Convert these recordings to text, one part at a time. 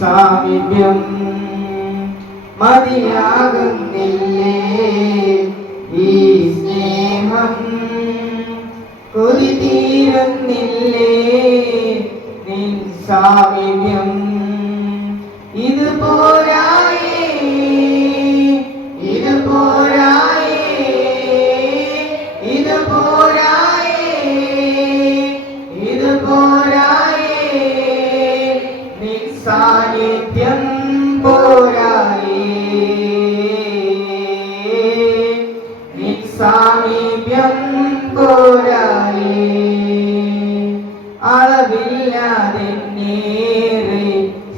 സാമീപ്യം മതിയാകുന്നില്ലേ ഈ സ്നേഹം കൊതി തീരുന്നില്ലേ നിൻ സാമീപ്യം ഇത് പോരായേ ഇത് പോരായേ ഇത് പോരായേ ഇത് പോരായേ നിൻ സാന്നിധ്യം പോരായേ നിൻ സാമീപ്യം പോരായേ അളവില്ലാതെ നേരെ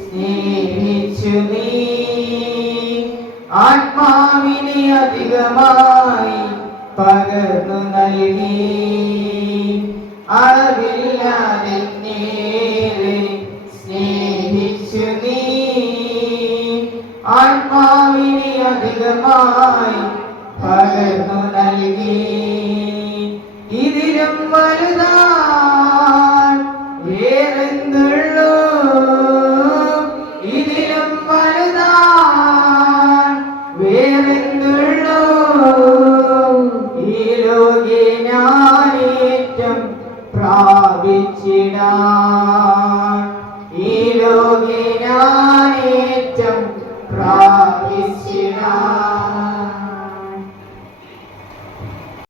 സ്നേഹിച്ചു നീ ആത്മാവിനെ അധികമായി പകർന്നു നൽകി അളവില്ലാതെ നേരെ സ്നേഹിച്ചു നീ ആത്മാവിനെ അധികമായി